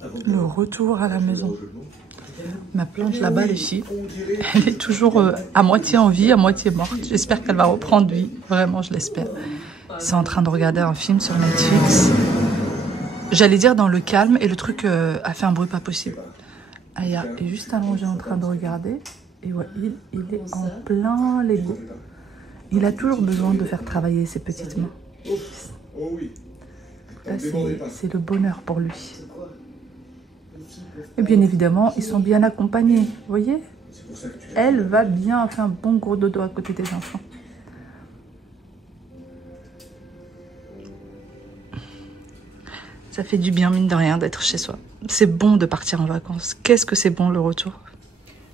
Le retour à la maison. Ma plante là-bas, les filles, elle est toujours à moitié en vie, à moitié morte. J'espère qu'elle va reprendre vie. Vraiment, je l'espère. Ils sont en train de regarder un film sur Netflix. J'allais dire dans le calme, et le truc a fait un bruit pas possible. Aya est juste allongé en train de regarder. Et ouais, il est en plein Lego. Il a toujours besoin de faire travailler ses petites mains. Là, c'est le bonheur pour lui. Et bien évidemment, ils sont bien accompagnés. Vous voyez? Elle va bien faire un bon gros dodo à côté des enfants. Ça fait du bien, mine de rien, d'être chez soi. C'est bon de partir en vacances. Qu'est-ce que c'est bon le retour?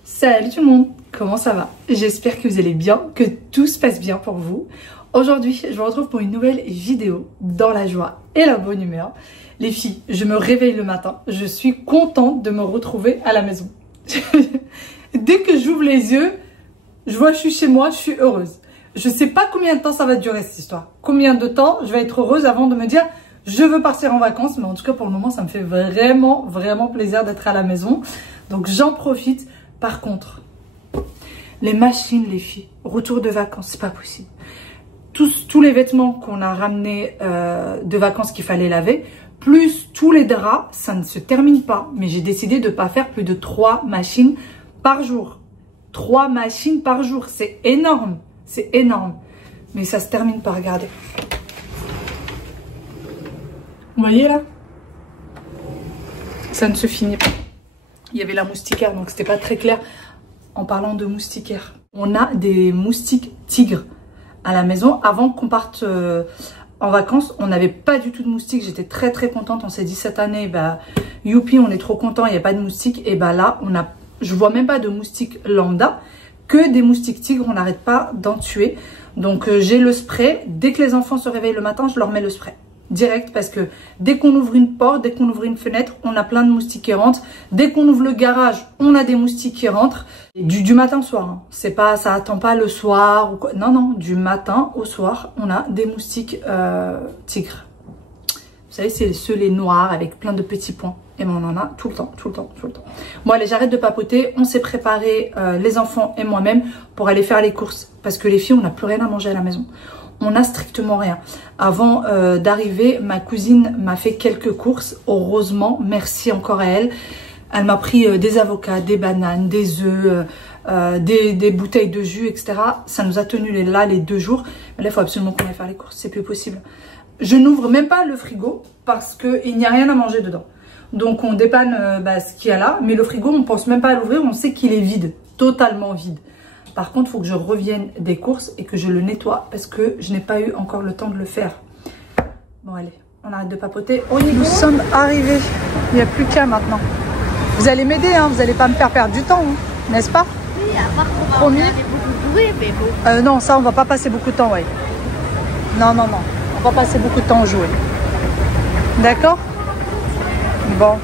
Salut tout le monde, comment ça va? J'espère que vous allez bien, que tout se passe bien pour vous. Aujourd'hui, je vous retrouve pour une nouvelle vidéo dans la joie et la bonne humeur. Les filles, je me réveille le matin, je suis contente de me retrouver à la maison. Dès que j'ouvre les yeux, je vois que je suis chez moi, je suis heureuse. Je sais pas combien de temps ça va durer cette histoire. Combien de temps je vais être heureuse avant de me dire je veux partir en vacances. Mais en tout cas pour le moment, ça me fait vraiment plaisir d'être à la maison. Donc j'en profite. Par contre, les machines, les filles, retour de vacances, c'est pas possible. Tous les vêtements qu'on a ramenés de vacances qu'il fallait laver, plus tous les draps, ça ne se termine pas. Mais j'ai décidé de ne pas faire plus de 3 machines par jour. 3 machines par jour, c'est énorme. C'est énorme. Mais ça se termine pas, regardez. Vous voyez là? Ça ne se finit pas. Il y avait la moustiquaire, donc c'était pas très clair en parlant de moustiquaire. On a des moustiques tigres à la maison. Avant qu'on parte en vacances, on n'avait pas du tout de moustiques. J'étais très contente. On s'est dit cette année, bah, youpi, on est trop content, il n'y a pas de moustiques. Et bah là, je vois même pas de moustiques lambda, que des moustiques tigres. On n'arrête pas d'en tuer. Donc j'ai le spray. Dès que les enfants se réveillent le matin, je leur mets le spray. Direct, parce que dès qu'on ouvre une porte, dès qu'on ouvre une fenêtre, on a plein de moustiques qui rentrent. Dès qu'on ouvre le garage, on a des moustiques qui rentrent. Du matin au soir, hein. C'est pas, ça attend pas le soir ou quoi. Non, du matin au soir, on a des moustiques tigres. Vous savez, c'est ceux les noirs avec plein de petits points. Et ben on en a tout le temps. Bon allez, j'arrête de papoter. On s'est préparé, les enfants et moi-même, pour aller faire les courses. Parce que les filles, on n'a plus rien à manger à la maison. On n'a strictement rien. Avant d'arriver, ma cousine m'a fait quelques courses. Heureusement, merci encore à elle. Elle m'a pris des avocats, des bananes, des œufs, des bouteilles de jus, etc. Ça nous a tenu là les 2 jours. Mais là, il faut absolument qu'on aille faire les courses. C'est plus possible. Je n'ouvre même pas le frigo parce qu'il n'y a rien à manger dedans. Donc, on dépanne ce qu'il y a là. Mais le frigo, on ne pense même pas à l'ouvrir. On sait qu'il est vide, totalement vide. Par contre, il faut que je revienne des courses et que je le nettoie parce que je n'ai pas eu encore le temps de le faire. Bon, allez, on arrête de papoter. Nous sommes arrivés. Il n'y a plus qu'à maintenant. Vous allez m'aider, hein, vous n'allez pas me faire perdre du temps, hein, n'est-ce pas? Oui, à part qu'on va promis. beaucoup de bruit, mais bon. Non, ça, on va pas passer beaucoup de temps, ouais. Non. On va passer beaucoup de temps à jouer. D'accord? Bon.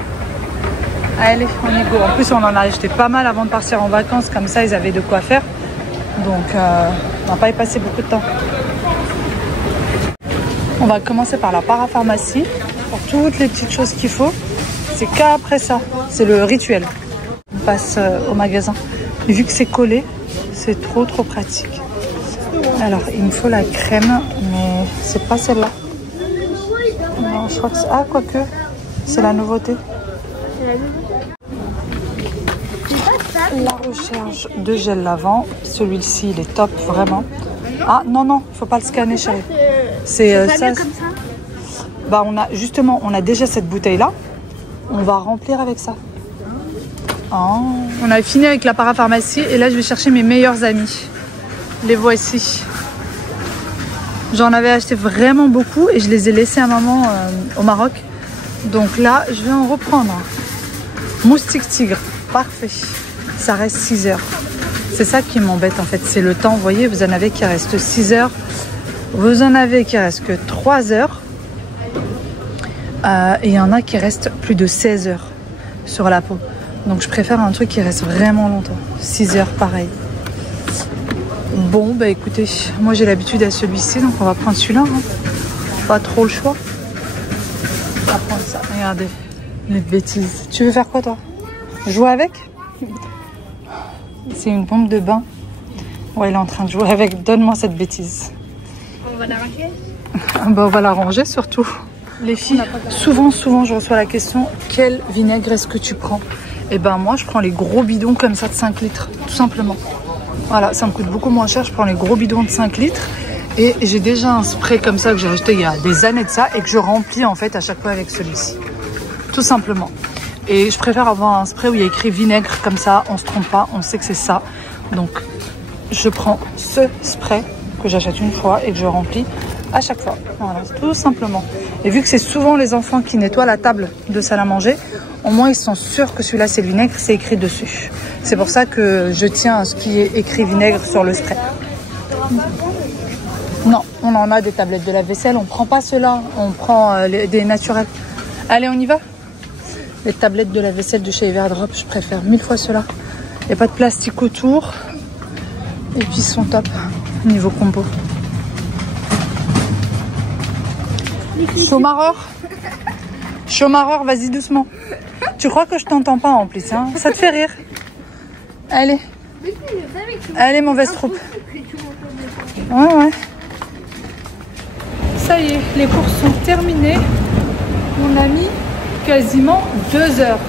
Allez, on y go. En plus, on en a acheté pas mal avant de partir en vacances. Comme ça, ils avaient de quoi faire. Donc, on va pas y passer beaucoup de temps. On va commencer par la parapharmacie. Pour toutes les petites choses qu'il faut. C'est qu'après ça. C'est le rituel. On passe au magasin. Et vu que c'est collé, c'est trop pratique. Alors, il me faut la crème. Mais c'est pas celle-là. Non, je crois que c'est... Ah, quoique. C'est la nouveauté. La recherche de gel lavant, celui-ci il est top vraiment. Ah non, il faut pas le scanner chérie. C'est ça. Comme ça. Bah on a déjà cette bouteille là. On va remplir avec ça. Oh. On a fini avec la parapharmacie et là je vais chercher mes meilleurs amis. Les voici. J'en avais acheté vraiment beaucoup et je les ai laissés à maman au Maroc. Donc là je vais en reprendre. Moustique tigre, parfait. Ça reste 6 heures. C'est ça qui m'embête en fait, c'est le temps. Vous voyez, vous en avez qui reste 6 heures. Vous en avez qui reste que 3 heures. Et il y en a qui restent plus de 16 heures sur la peau. Donc je préfère un truc qui reste vraiment longtemps. 6 heures pareil. Bon, bah écoutez, moi j'ai l'habitude à celui-ci, donc on va prendre celui-là. Hein. Pas trop le choix. On va prendre ça, regardez. Les bêtises. Tu veux faire quoi toi? Jouer avec? C'est une bombe de bain. Ouais, il est en train de jouer avec. Donne-moi cette bêtise. On va la ranger. Bah, on va la ranger surtout. Les filles, souvent je reçois la question, quel vinaigre est-ce que tu prends? Et ben moi je prends les gros bidons comme ça de 5 litres, tout simplement. Voilà, ça me coûte beaucoup moins cher, je prends les gros bidons de 5 litres. Et j'ai déjà un spray comme ça que j'ai acheté il y a des années de ça et que je remplis en fait à chaque fois avec celui-ci. Tout simplement. Et je préfère avoir un spray où il y a écrit vinaigre comme ça, on se trompe pas, on sait que c'est ça. Donc je prends ce spray que j'achète une fois et que je remplis à chaque fois. Voilà, tout simplement. Et vu que c'est souvent les enfants qui nettoient la table de salle à manger, au moins ils sont sûrs que celui-là c'est le vinaigre, c'est écrit dessus. C'est pour ça que je tiens à ce qui est écrit vinaigre sur le spray. Non, on en a des tablettes de lave-vaisselle, on prend pas ceux-là, on prend des naturels. Allez, on y va? Les tablettes de lave-vaisselle de chez Everdrop, je préfère 1000 fois ceux-là. Il n'y a pas de plastique autour. Et puis ils sont top, niveau combo. Chômareur, vas-y doucement. Tu crois que je t'entends pas en plus, hein? Ça te fait rire? Allez. Allez, mauvaise troupe. Ouais. Ça y est, les courses sont terminées. On a mis quasiment 2 heures.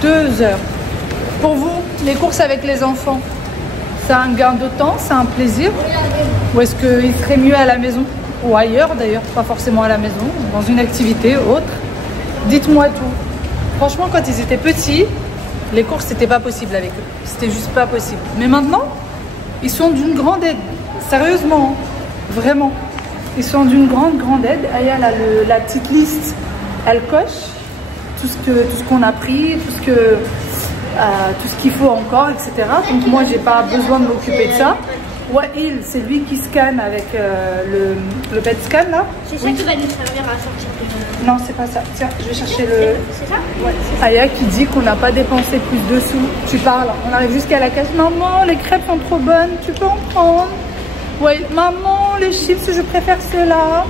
2 heures. Pour vous, les courses avec les enfants, c'est un gain de temps, c'est un plaisir? Ou est-ce qu'il serait mieux à la maison? Ou ailleurs d'ailleurs, pas forcément à la maison, dans une activité autre? Dites-moi tout. Franchement, quand ils étaient petits, les courses c'était pas possible avec eux. C'était juste pas possible. Mais maintenant, ils sont d'une grande aide. Sérieusement, vraiment. Ils sont d'une grande aide. Aya, la petite liste, elle coche tout ce qu'on a pris, tout ce qu'il faut encore, etc. Donc moi, j'ai pas besoin de m'occuper de ça. Wail, c'est lui qui scanne avec le pet scan là. C'est ça qui va nous servir à sortir. Non, c'est pas ça. Tiens, je vais chercher le... C'est ça? Ouais. Aya qui dit qu'on n'a pas dépensé plus de sous. Tu parles, on arrive jusqu'à la caisse. Maman, les crêpes sont trop bonnes, tu peux en prendre? Ouais, maman, les chips, je préfère ceux-là.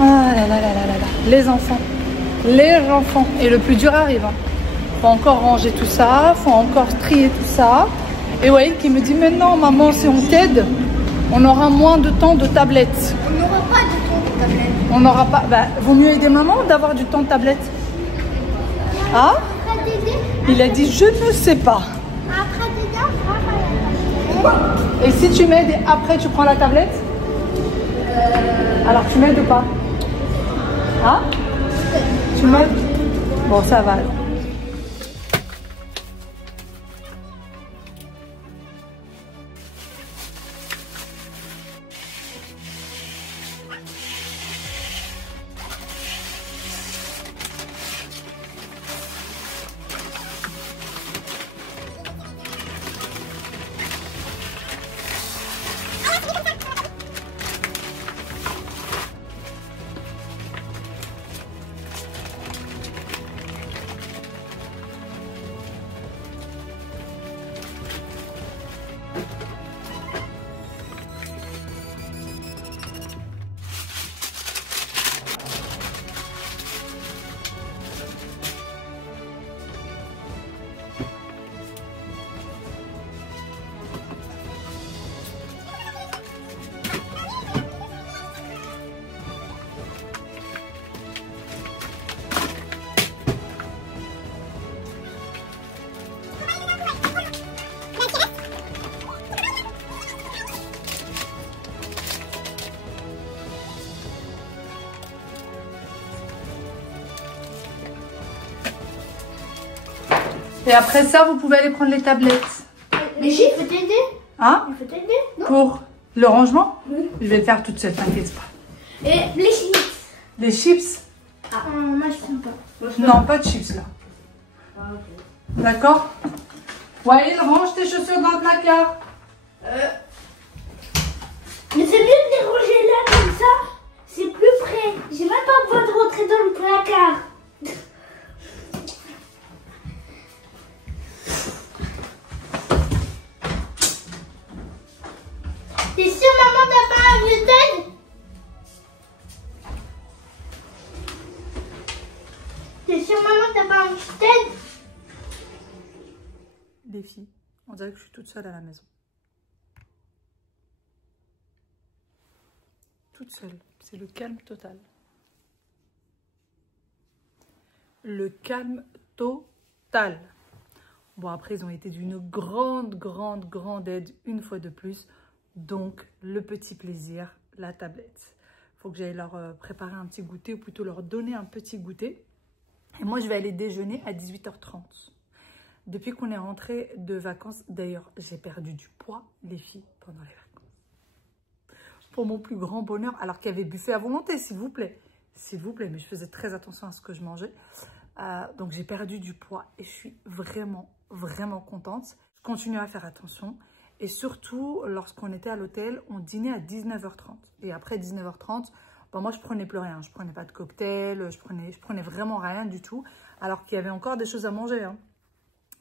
Ah là là là là là. Les enfants. Et le plus dur arrive. Hein. Faut encore ranger tout ça, faut encore trier tout ça. Et Wael qui me dit, mais non, maman, si on t'aide, on aura moins de temps de tablette. On n'aura pas de temps de tablette. On n'aura pas... Bah, vaut mieux aider maman d'avoir du temps de tablette. Ah? Il a dit, je ne sais pas. Après t'aider, on fera pas. Et si tu m'aides et après tu prends la tablette? Alors tu m'aides ou pas? Hein? Tu m'aides? Bon, ça va alors. Et après ça, vous pouvez aller prendre les tablettes. Mais il faut t'aider. Hein? Il faut t'aider, non? Pour le rangement? Oui. Je vais le faire toute seule, t'inquiète pas. Et les chips. Les chips? Ah, moi je ne pas. Non, pas de chips là. Ah, ok. D'accord? Wael, range tes chaussures dans le placard. Mais c'est mieux de les ranger là comme ça. C'est plus près. J'ai même pas besoin de rentrer dans le placard. T'es sûre, maman, t'as pas un gluten? T'es sûre, maman, t'as les filles. On dirait que je suis toute seule à la maison. Toute seule. C'est le calme total. Le calme total. Bon, après, ils ont été d'une grande aide une fois de plus. Donc, le petit plaisir, la tablette. Il faut que j'aille leur préparer un petit goûter, ou plutôt leur donner un petit goûter. Et moi, je vais aller déjeuner à 18h30. Depuis qu'on est rentré de vacances, d'ailleurs, j'ai perdu du poids, les filles, pendant les vacances. Pour mon plus grand bonheur, alors qu'il y avait buffet à volonté, s'il vous plaît. S'il vous plaît, mais je faisais très attention à ce que je mangeais. Donc, j'ai perdu du poids et je suis vraiment contente. Je continue à faire attention. Et surtout, lorsqu'on était à l'hôtel, on dînait à 19h30. Et après 19h30, bon, moi, je prenais plus rien. Je prenais pas de cocktail, je prenais vraiment rien du tout. Alors qu'il y avait encore des choses à manger. Hein.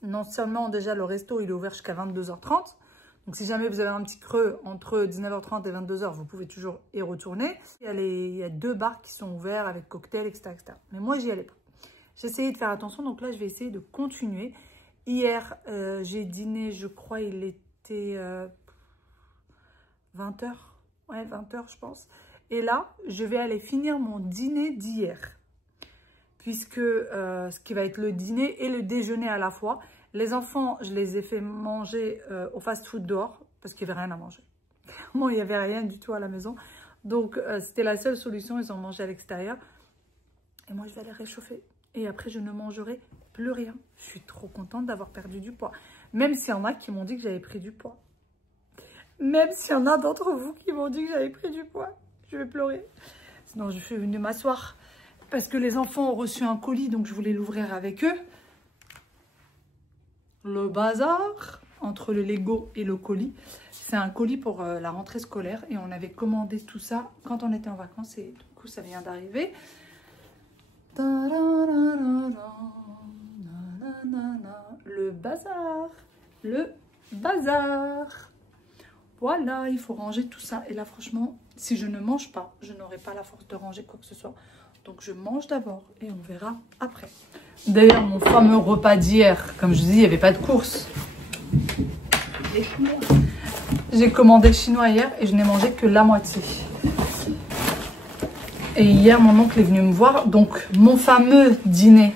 Non seulement, déjà, le resto, il est ouvert jusqu'à 22h30. Donc, si jamais vous avez un petit creux entre 19h30 et 22h, vous pouvez toujours y retourner. Il y a 2 bars qui sont ouverts avec cocktail, etc., etc. Mais moi, j'y allais pas. J'essayais de faire attention. Donc là, je vais essayer de continuer. Hier, j'ai dîné, je crois, il était 20h. Ouais, 20h, je pense. Et là, je vais aller finir mon dîner d'hier. Puisque ce qui va être le dîner et le déjeuner à la fois. Les enfants, je les ai fait manger au fast-food dehors. Parce qu'il n'y avait rien à manger. Clairement, il n'y avait rien du tout à la maison. Donc, c'était la seule solution. Ils ont mangé à l'extérieur. Et moi, je vais aller réchauffer. Et après, je ne mangerai plus rien. Je suis trop contente d'avoir perdu du poids. Même s'il y en a qui m'ont dit que j'avais pris du poids. Même s'il y en a d'entre vous qui m'ont dit que j'avais pris du poids. Je vais pleurer. Sinon, je suis venue m'asseoir. Parce que les enfants ont reçu un colis, donc je voulais l'ouvrir avec eux. Le bazar entre le Lego et le colis. C'est un colis pour la rentrée scolaire. Et on avait commandé tout ça quand on était en vacances. Et du coup, ça vient d'arriver. Le bazar. Le bazar. Voilà, il faut ranger tout ça. Et là, franchement, si je ne mange pas, je n'aurai pas la force de ranger quoi que ce soit. Donc, je mange d'abord et on verra après. D'ailleurs, mon fameux repas d'hier, comme je dis, il n'y avait pas de course. J'ai commandé le chinois hier et je n'ai mangé que la moitié. Et hier, mon oncle est venu me voir. Donc, mon fameux dîner,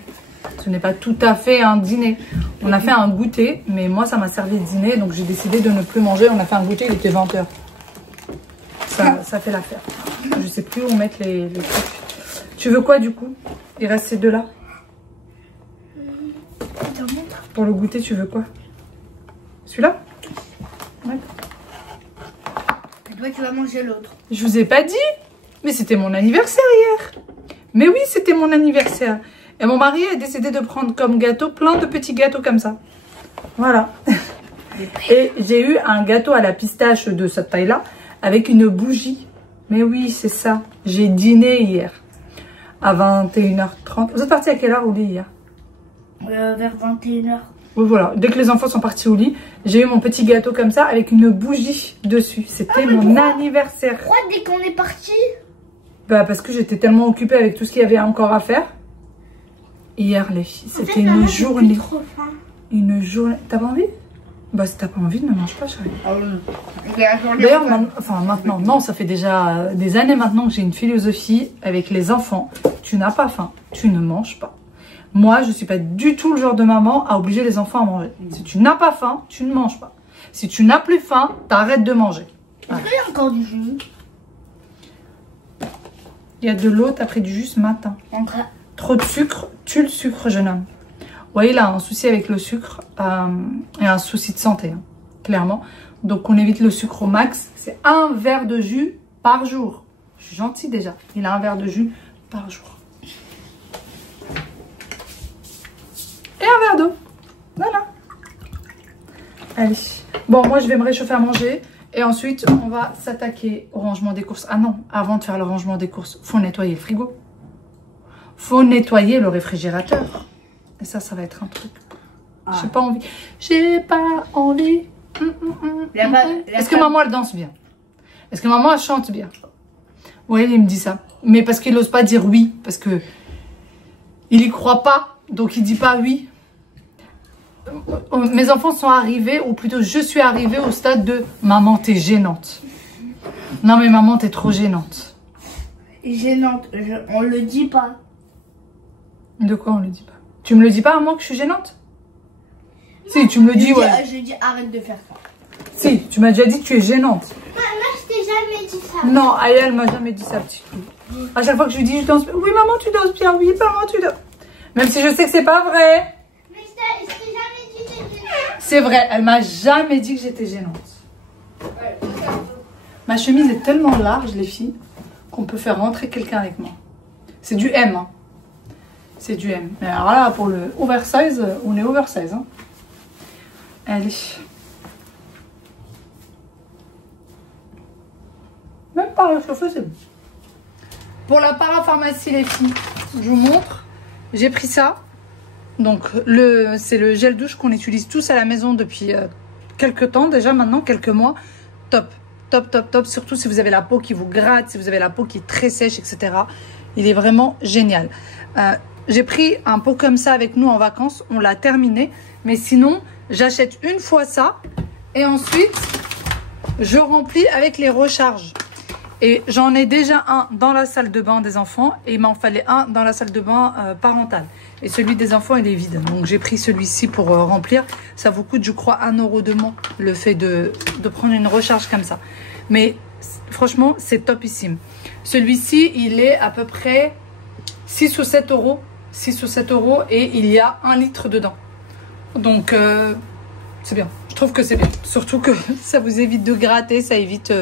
ce n'est pas tout à fait un dîner. On a fait un goûter, mais moi, ça m'a servi de dîner. Donc, j'ai décidé de ne plus manger. On a fait un goûter, il était 20h. Ça fait l'affaire. Je ne sais plus où mettre les trucs. Tu veux quoi, du coup? Il reste ces deux-là. Pour le goûter, tu veux quoi? Celui-là? Ouais. Et toi, tu vas manger l'autre. Je vous ai pas dit. Mais c'était mon anniversaire hier. Mais oui, c'était mon anniversaire. Et mon mari a décidé de prendre comme gâteau plein de petits gâteaux comme ça. Voilà. Et j'ai eu un gâteau à la pistache de cette taille-là avec une bougie. Mais oui, c'est ça. J'ai dîné hier à 21h30. Vous êtes parti à quelle heure au lit hier? Vers 21h. Oui, voilà. Dès que les enfants sont partis au lit, j'ai eu mon petit gâteau comme ça avec une bougie dessus. C'était mon anniversaire. Pourquoi dès qu'on est parti? Bah parce que j'étais tellement occupée avec tout ce qu'il y avait encore à faire. Hier, les filles, c'était une journée. Une journée. T'as pas envie? Bah si t'as pas envie, ne mange pas, chérie. D'ailleurs, maintenant, non, ça fait déjà des années maintenant que j'ai une philosophie avec les enfants. Tu n'as pas faim, tu ne manges pas. Moi, je suis pas du tout le genre de maman à obliger les enfants à manger. Si tu n'as pas faim, tu ne manges pas. Si tu n'as plus faim, t'arrêtes de manger. Est-ce qu'il y a encore du jus? Il y a de l'eau, t'as pris du jus ce matin. Trop de sucre, tue le sucre, jeune homme. Ouais, il a un souci avec le sucre et un souci de santé, hein, clairement. Donc, on évite le sucre au max. C'est un verre de jus par jour. Je suis gentille déjà. Il a un verre de jus par jour. Et un verre d'eau. Voilà. Allez. Bon, moi, je vais me réchauffer à manger. Et ensuite, on va s'attaquer au rangement des courses. Ah non, avant de faire le rangement des courses, faut nettoyer le frigo. Faut nettoyer le réfrigérateur. Et ça va être un truc. Ah. J'ai pas envie. J'ai pas envie. Est-ce que maman, elle danse bien? Est-ce que maman, elle chante bien? Oui, il me dit ça. Mais parce qu'il n'ose pas dire oui. Parce que il y croit pas. Donc, il dit pas oui. mes enfants sont arrivés, ou plutôt je suis arrivée au stade de maman, t'es gênante. Non mais maman, t'es trop gênante. Gênante, on le dit pas. De quoi on le dit pas? Tu me le dis pas à moi que je suis gênante? Si, tu me le dis, ouais. Je dis arrête de faire ça. Si, tu m'as déjà dit que tu es gênante. Moi, je t'ai jamais dit ça. Non, Aya, elle m'a jamais dit ça, petite fille. À chaque fois que je lui dis, je danse bien. Oui, maman, tu danses bien. Oui, maman, tu danses. Même si je sais que c'est pas vrai. Mais je t'ai jamais dit que t'étais gênante. C'est vrai, elle m'a jamais dit que j'étais gênante. Ma chemise est tellement large, les filles, qu'on peut faire rentrer quelqu'un avec moi. C'est du M, hein. C'est du M. Mais alors là, pour le oversize, on est oversize, hein. Allez. Même pas réchauffer, c'est bon. Pour la parapharmacie, les filles, je vous montre. J'ai pris ça. Donc, c'est le gel douche qu'on utilise tous à la maison depuis quelques temps. Déjà, maintenant, quelques mois. Top. Top, top, top. Surtout si vous avez la peau qui vous gratte, si vous avez la peau qui est très sèche, etc. Il est vraiment génial. J'ai pris un pot comme ça avec nous en vacances. On l'a terminé. Mais sinon, j'achète une fois ça. Et ensuite, je remplis avec les recharges. Et j'en ai déjà un dans la salle de bain des enfants. Et il m'en fallait un dans la salle de bain parentale. Et celui des enfants, il est vide. Donc j'ai pris celui-ci pour remplir. Ça vous coûte, je crois, 1 € de moins. Le fait de prendre une recharge comme ça. Mais franchement, c'est topissime. Celui-ci, il est à peu près 6 ou 7 €. 6 ou 7 € et il y a 1 litre dedans. Donc, c'est bien. Je trouve que c'est bien. Surtout que ça vous évite de gratter, ça évite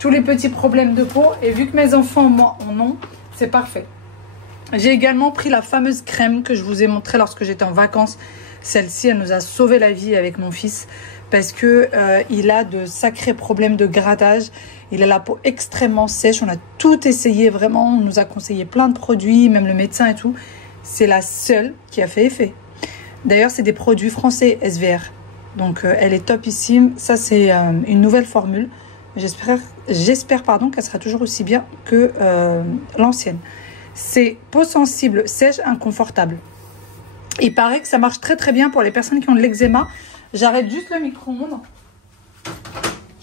tous les petits problèmes de peau. Et vu que mes enfants, moi, en ont, c'est parfait. J'ai également pris la fameuse crème que je vous ai montrée lorsque j'étais en vacances. Celle-ci, elle nous a sauvé la vie avec mon fils parce que il a de sacrés problèmes de grattage. Il a la peau extrêmement sèche. On a tout essayé vraiment. On nous a conseillé plein de produits, même le médecin et tout. C'est la seule qui a fait effet. D'ailleurs, c'est des produits français SVR. Donc, elle est topissime. Ça, c'est une nouvelle formule. J'espère pardon, qu'elle sera toujours aussi bien que l'ancienne. C'est peau sensible, sèche, inconfortable. Il paraît que ça marche très très bien pour les personnes qui ont de l'eczéma. J'arrête juste le micro-ondes.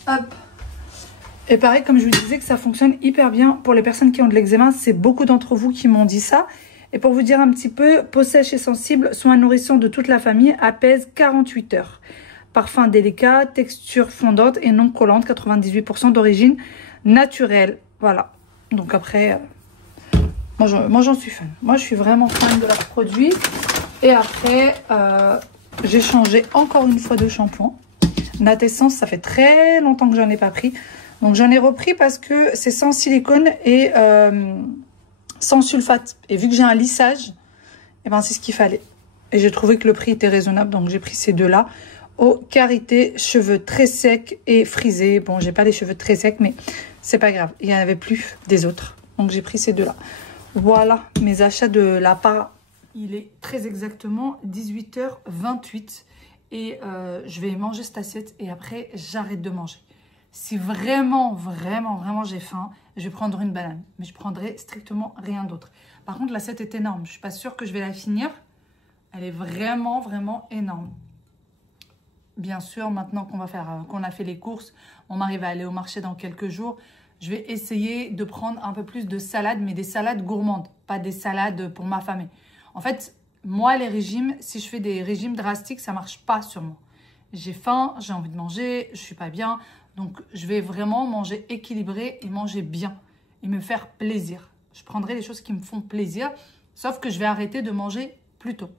Hop. Et pareil, comme je vous disais, que ça fonctionne hyper bien pour les personnes qui ont de l'eczéma. C'est beaucoup d'entre vous qui m'ont dit ça. Et pour vous dire un petit peu, peau sèche et sensible, soin nourrissant de toute la famille, apaise 48 heures. Parfum délicat, texture fondante et non collante, 98% d'origine naturelle. Voilà. Donc après, moi j'en suis fan. Moi je suis vraiment fan de leurs produits. Et après, j'ai changé encore une fois de shampoing. Natessence, ça fait très longtemps que j'en ai pas pris. Donc j'en ai repris parce que c'est sans silicone et sans sulfate. Et vu que j'ai un lissage, eh ben c'est ce qu'il fallait. Et j'ai trouvé que le prix était raisonnable, donc j'ai pris ces deux-là. Eau, karité, cheveux très secs et frisés. Bon, j'ai pas les cheveux très secs, mais c'est pas grave. Il y en avait plus des autres. Donc j'ai pris ces deux-là. Voilà mes achats de la part. Il est très exactement 18h28. Et je vais manger cette assiette et après j'arrête de manger. Si vraiment j'ai faim, je vais prendre une banane. Mais je prendrai strictement rien d'autre. Par contre, l'assiette est énorme. Je ne suis pas sûre que je vais la finir. Elle est vraiment énorme. Bien sûr, maintenant qu'on a fait les courses, on arrive à aller au marché dans quelques jours. Je vais essayer de prendre un peu plus de salade, mais des salades gourmandes. Pas des salades pour m'affamer. En fait, moi, les régimes, si je fais des régimes drastiques, ça ne marche pas sur moi. J'ai faim, j'ai envie de manger, je ne suis pas bien. Donc, je vais vraiment manger équilibré et manger bien. Et me faire plaisir. Je prendrai les choses qui me font plaisir. Sauf que je vais arrêter de manger plus tôt.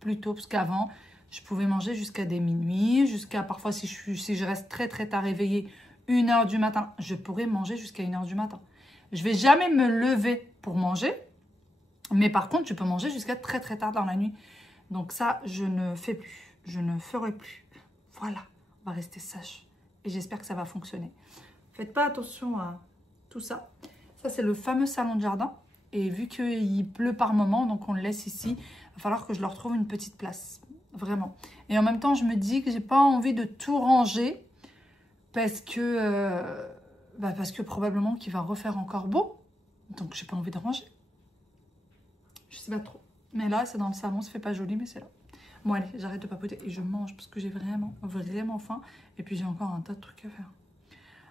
Plus tôt, parce qu'avant, je pouvais manger jusqu'à des minuit. Jusqu'à parfois, si je reste très tard réveillée, 1 h du matin, je pourrais manger jusqu'à 1 h du matin. Je ne vais jamais me lever pour manger. Mais par contre, je peux manger jusqu'à très tard dans la nuit. Donc ça, je ne fais plus. Je ne ferai plus. Voilà, on va rester sage. Et j'espère que ça va fonctionner. Faites pas attention à tout ça. Ça, c'est le fameux salon de jardin. Et vu qu'il pleut par moment, donc on le laisse ici, il va falloir que je leur trouve une petite place. Vraiment. Et en même temps, je me dis que j'ai pas envie de tout ranger. Parce que probablement qu'il va refaire encore beau. Donc, j'ai pas envie de ranger. Je sais pas trop. Mais là, c'est dans le salon. Ça fait pas joli, mais c'est là. Bon allez, j'arrête de papoter et je mange parce que j'ai vraiment, vraiment faim. Et puis j'ai encore un tas de trucs à faire.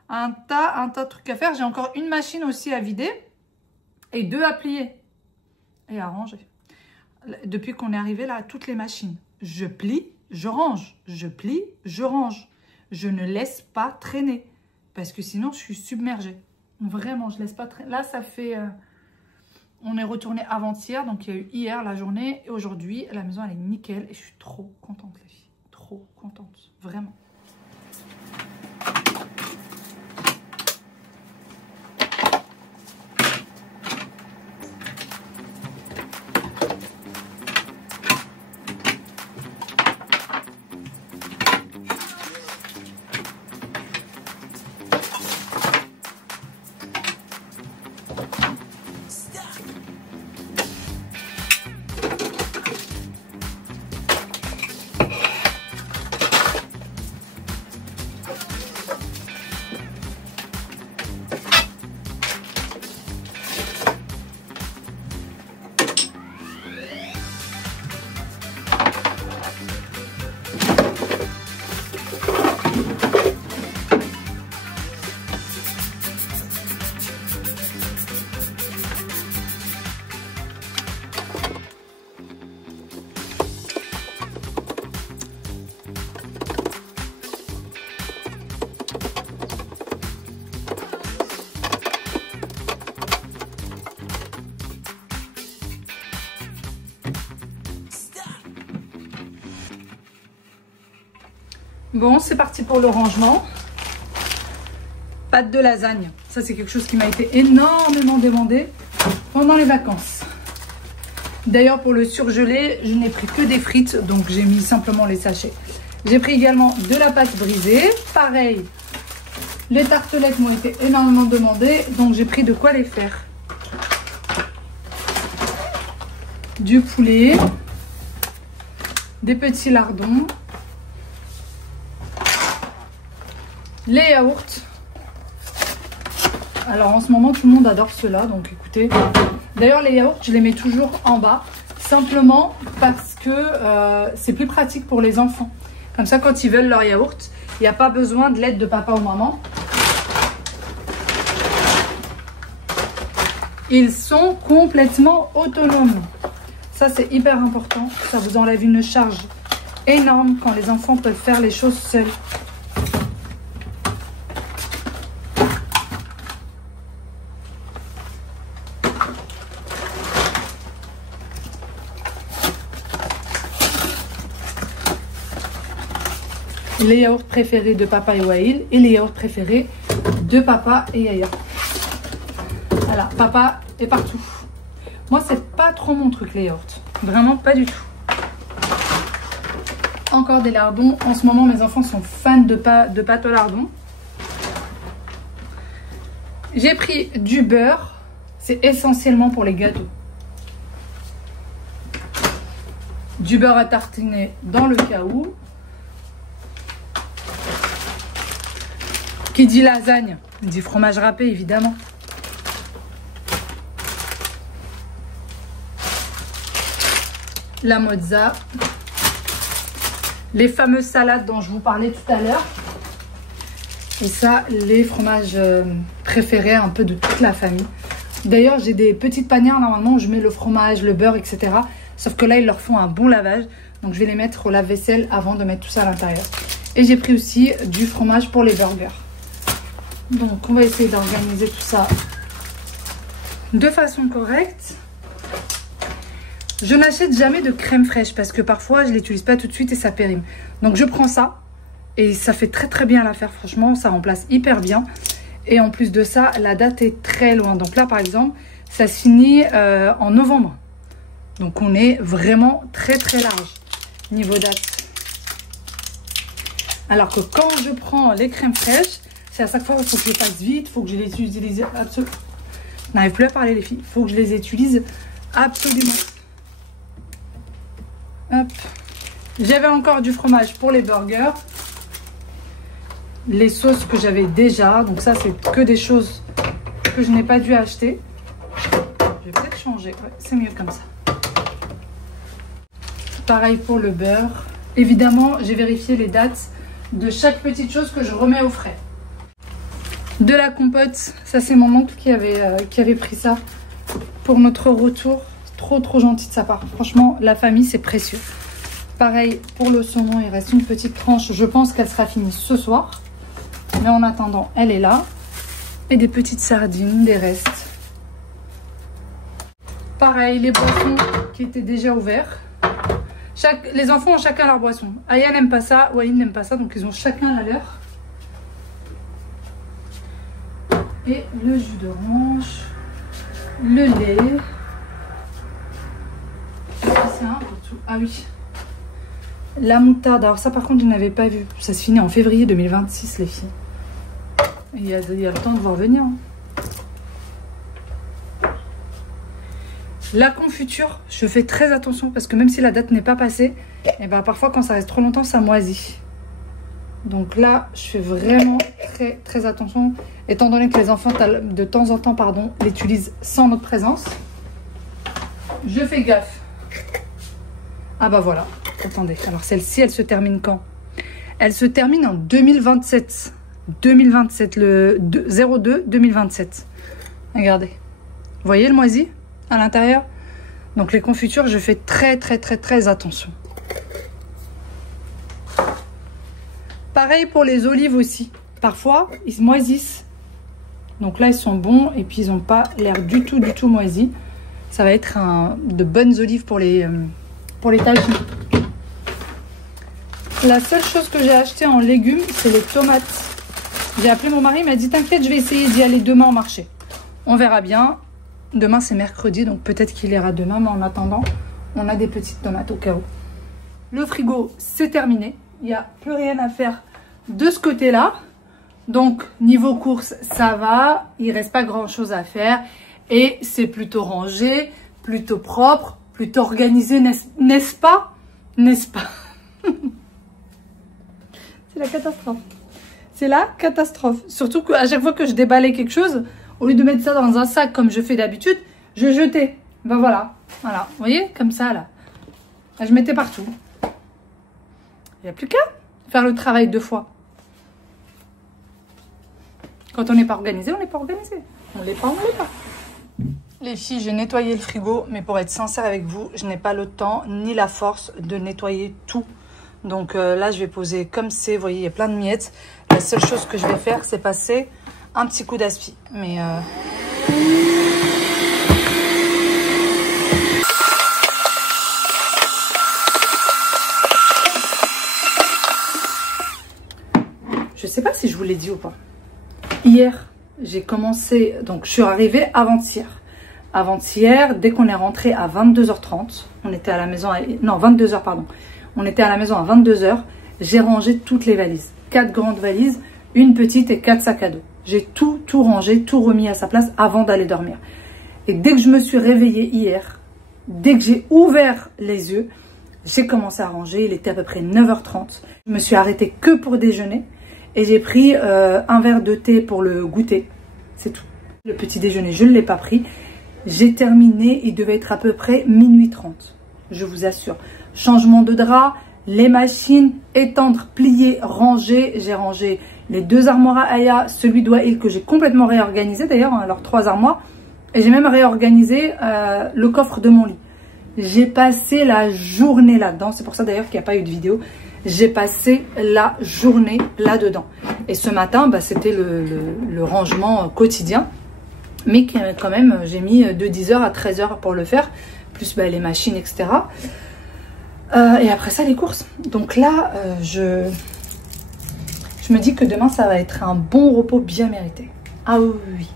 Un tas de trucs à faire. J'ai encore une machine aussi à vider et 2 à plier et à ranger. Depuis qu'on est arrivé là, à toutes les machines, je plie, je range, je plie, je range. Je ne laisse pas traîner parce que sinon je suis submergée. Vraiment, je laisse pas traîner. Là, ça fait... on est retourné avant-hier, donc il y a eu hier la journée. Et aujourd'hui, la maison, elle est nickel. Et je suis trop contente, les filles. Trop contente, vraiment. Bon, c'est parti pour le rangement. Pâte de lasagne. Ça, c'est quelque chose qui m'a été énormément demandé pendant les vacances. D'ailleurs, pour le surgelé, je n'ai pris que des frites, donc j'ai mis simplement les sachets. J'ai pris également de la pâte brisée. Pareil, les tartelettes m'ont été énormément demandées, donc j'ai pris de quoi les faire. Du poulet, des petits lardons, les yaourts. Alors en ce moment tout le monde adore cela, donc écoutez. D'ailleurs les yaourts je les mets toujours en bas, simplement parce que c'est plus pratique pour les enfants. Comme ça quand ils veulent leur yaourt, il n'y a pas besoin de l'aide de papa ou maman. Ils sont complètement autonomes. Ça c'est hyper important, ça vous enlève une charge énorme quand les enfants peuvent faire les choses seuls. Les yaourts préférés de papa et Wael et les yaourts préférés de papa et Yaya. Voilà, papa est partout. Moi, c'est pas trop mon truc, les yaourts. Vraiment pas du tout. Encore des lardons. En ce moment, mes enfants sont fans de pâte au lardon. J'ai pris du beurre. C'est essentiellement pour les gâteaux. Du beurre à tartiner dans le cas où. Qui dit lasagne, dit fromage râpé, évidemment. La mozza. Les fameuses salades dont je vous parlais tout à l'heure. Et ça, les fromages préférés un peu de toute la famille. D'ailleurs, j'ai des petites panières normalement où je mets le fromage, le beurre, etc. Sauf que là, ils leur font un bon lavage. Donc, je vais les mettre au lave-vaisselle avant de mettre tout ça à l'intérieur. Et j'ai pris aussi du fromage pour les burgers. Donc, on va essayer d'organiser tout ça de façon correcte. Je n'achète jamais de crème fraîche parce que parfois, je ne l'utilise pas tout de suite et ça périme. Donc, je prends ça et ça fait très très bien l'affaire. Franchement, ça remplace hyper bien. Et en plus de ça, la date est très loin. Donc là, par exemple, ça se finit en novembre. Donc, on est vraiment très très large niveau date. Alors que quand je prends les crèmes fraîches, c'est à chaque fois, il faut que je les fasse vite, il faut que je les utilise absolument. Je n'arrive plus à parler les filles, il faut que je les utilise absolument. Hop. J'avais encore du fromage pour les burgers. Les sauces que j'avais déjà, donc ça c'est que des choses que je n'ai pas dû acheter. Je vais peut-être changer, ouais, c'est mieux comme ça. Pareil pour le beurre. Évidemment, j'ai vérifié les dates de chaque petite chose que je remets au frais. De la compote, ça c'est mon oncle qui avait pris ça pour notre retour. Trop gentil de sa part. Franchement, la famille, c'est précieux. Pareil pour le saumon, il reste une petite tranche. Je pense qu'elle sera finie ce soir. Mais en attendant, elle est là. Et des petites sardines, des restes. Pareil, les boissons qui étaient déjà ouverts. Les enfants ont chacun leur boisson. Aya n'aime pas ça, Walid n'aime pas ça, donc ils ont chacun la leur. Et le jus d'orange, le lait. Ah oui. La moutarde, alors ça par contre je n'avais pas vu. Ça se finit en février 2026 les filles. Il y a le temps de voir venir. Hein. La confiture, je fais très attention parce que même si la date n'est pas passée, et ben parfois quand ça reste trop longtemps ça moisit. Donc là je fais vraiment très attention étant donné que les enfants de temps en temps l'utilisent sans notre présence. Je fais gaffe. Ah bah voilà, attendez, alors celle-ci elle se termine quand? Elle se termine en 2027. 2027, le 02 2027. Regardez, vous voyez le moisi à l'intérieur? Donc les confitures, je fais très attention. Pareil pour les olives aussi. Parfois, ils se moisissent. Donc là, ils sont bons et puis ils n'ont pas l'air du tout moisis. Ça va être de bonnes olives pour les tagines. La seule chose que j'ai acheté en légumes, c'est les tomates. J'ai appelé mon mari, il m'a dit t'inquiète, je vais essayer d'y aller demain au marché. On verra bien. Demain c'est mercredi, donc peut-être qu'il ira demain, mais en attendant, on a des petites tomates au cas où. Le frigo, c'est terminé. Il n'y a plus rien à faire de ce côté-là. Donc niveau courses, ça va. Il ne reste pas grand-chose à faire. Et c'est plutôt rangé, plutôt propre, plutôt organisé, n'est-ce pas? N'est-ce pas? C'est la catastrophe. C'est la catastrophe. Surtout qu'à chaque fois que je déballais quelque chose, au lieu de mettre ça dans un sac comme je fais d'habitude, je jetais. Ben voilà. Voilà. Vous voyez? Comme ça, là. Là je mettais partout. Il n'y a plus qu'à faire le travail 2 fois. Quand on n'est pas organisé, on n'est pas organisé. On l'est pas, on l'est pas. Les filles, j'ai nettoyé le frigo, mais pour être sincère avec vous, je n'ai pas le temps ni la force de nettoyer tout. Donc là, je vais poser comme c'est. Vous voyez, il y a plein de miettes. La seule chose que je vais faire, c'est passer un petit coup d'aspi. Mais je sais pas si je vous l'ai dit ou pas. Hier, j'ai commencé, donc je suis arrivée avant-hier. Avant-hier, dès qu'on est rentré à 22h30, on était à la maison à... Non, 22h, pardon. On était à la maison à 22h. J'ai rangé toutes les valises. 4 grandes valises, une petite et 4 sacs à dos. J'ai tout rangé, tout remis à sa place avant d'aller dormir. Et dès que je me suis réveillée hier, dès que j'ai ouvert les yeux, j'ai commencé à ranger. Il était à peu près 9h30. Je me suis arrêtée que pour déjeuner. Et j'ai pris un verre de thé pour le goûter. C'est tout. Le petit déjeuner, je ne l'ai pas pris. J'ai terminé, il devait être à peu près minuit 30. Je vous assure. Changement de drap, les machines, étendre, plier, ranger. J'ai rangé les 2 armoires à Aya, celui d'Wael que j'ai complètement réorganisé d'ailleurs, hein, alors 3 armoires. Et j'ai même réorganisé le coffre de mon lit. J'ai passé la journée là-dedans. C'est pour ça d'ailleurs qu'il n'y a pas eu de vidéo. J'ai passé la journée là-dedans. Et ce matin, bah, c'était le rangement quotidien. Mais quand même, j'ai mis de 10h à 13h pour le faire. Plus bah, les machines, etc. Et après ça, les courses. Donc là, je me dis que demain, ça va être un bon repos bien mérité. Ah oui, oui, oui.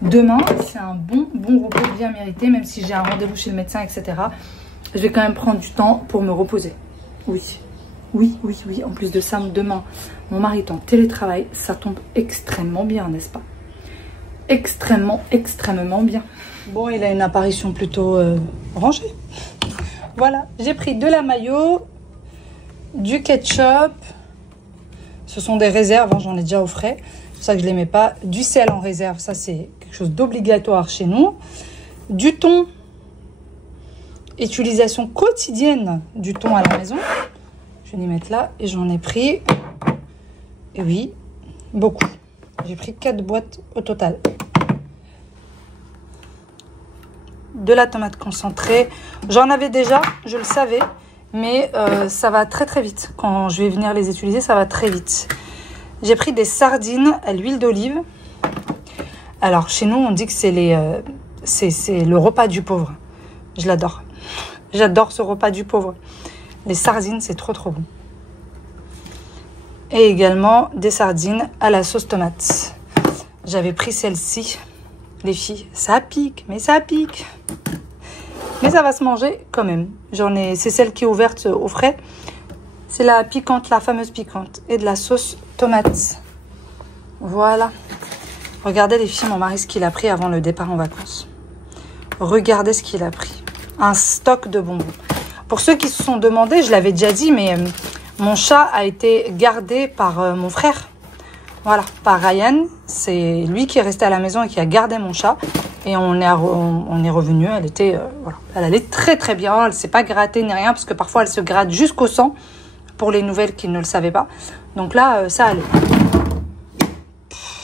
Demain, c'est un bon repos bien mérité. Même si j'ai un rendez-vous chez le médecin, etc. Je vais quand même prendre du temps pour me reposer. Oui. Oui, oui, oui. En plus de ça, demain, mon mari est en télétravail. Ça tombe extrêmement bien, n'est-ce pas? Extrêmement bien. Bon, il a une apparition plutôt rangée. Voilà. J'ai pris de la mayo, du ketchup. Ce sont des réserves, hein, j'en ai déjà au frais. C'est pour ça que je ne les mets pas. Du sel en réserve, ça c'est quelque chose d'obligatoire chez nous. Du thon utilisation quotidienne du thon à la maison. Je vais les mettre là et j'en ai pris, et oui, beaucoup. J'ai pris 4 boîtes au total. De la tomate concentrée. J'en avais déjà, je le savais, mais ça va très très vite. Quand je vais venir les utiliser, ça va très vite. J'ai pris des sardines à l'huile d'olive. Alors, chez nous, on dit que c'est le repas du pauvre. Je l'adore. J'adore ce repas du pauvre. Les sardines, c'est trop trop bon. Et également des sardines à la sauce tomate. J'avais pris celle-ci. Les filles, ça pique, mais ça pique. Mais ça va se manger quand même. C'est celle qui est ouverte au frais. C'est la piquante, la fameuse piquante. Et de la sauce tomate. Voilà. Regardez les filles, mon mari, ce qu'il a pris avant le départ en vacances. Regardez ce qu'il a pris. Un stock de bonbons. Pour ceux qui se sont demandé, je l'avais déjà dit, mais mon chat a été gardé par mon frère. Voilà, par Ryan. C'est lui qui est resté à la maison et qui a gardé mon chat. Et on est revenu. Elle était, voilà, elle allait très très bien. Elle ne s'est pas grattée ni rien, parce que parfois elle se gratte jusqu'au sang. Pour les nouvelles qui ne le savaient pas. Donc là, ça allait.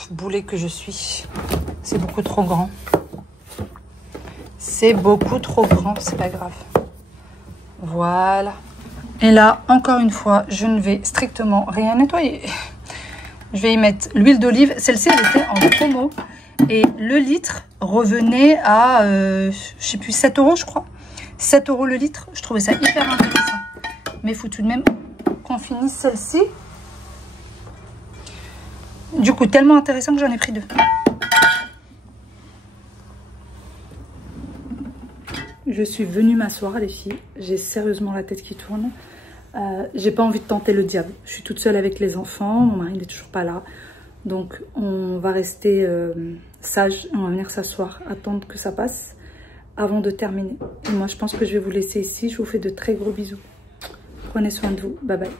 Boulet que je suis. C'est beaucoup trop grand. C'est beaucoup trop grand, c'est pas grave. Voilà. Et là, encore une fois, je ne vais strictement rien nettoyer. Je vais y mettre l'huile d'olive. Celle-ci, elle était en promo. Et le litre revenait à, je sais plus, 7 € je crois. 7 € le litre. Je trouvais ça hyper intéressant. Mais il faut tout de même qu'on finisse celle-ci. Du coup, tellement intéressant que j'en ai pris 2. Je suis venue m'asseoir, les filles. J'ai sérieusement la tête qui tourne. J'ai pas envie de tenter le diable. Je suis toute seule avec les enfants. Mon mari n'est toujours pas là. Donc, on va rester sage. On va venir s'asseoir, attendre que ça passe avant de terminer. Et moi, je pense que je vais vous laisser ici. Je vous fais de très gros bisous. Prenez soin de vous. Bye bye.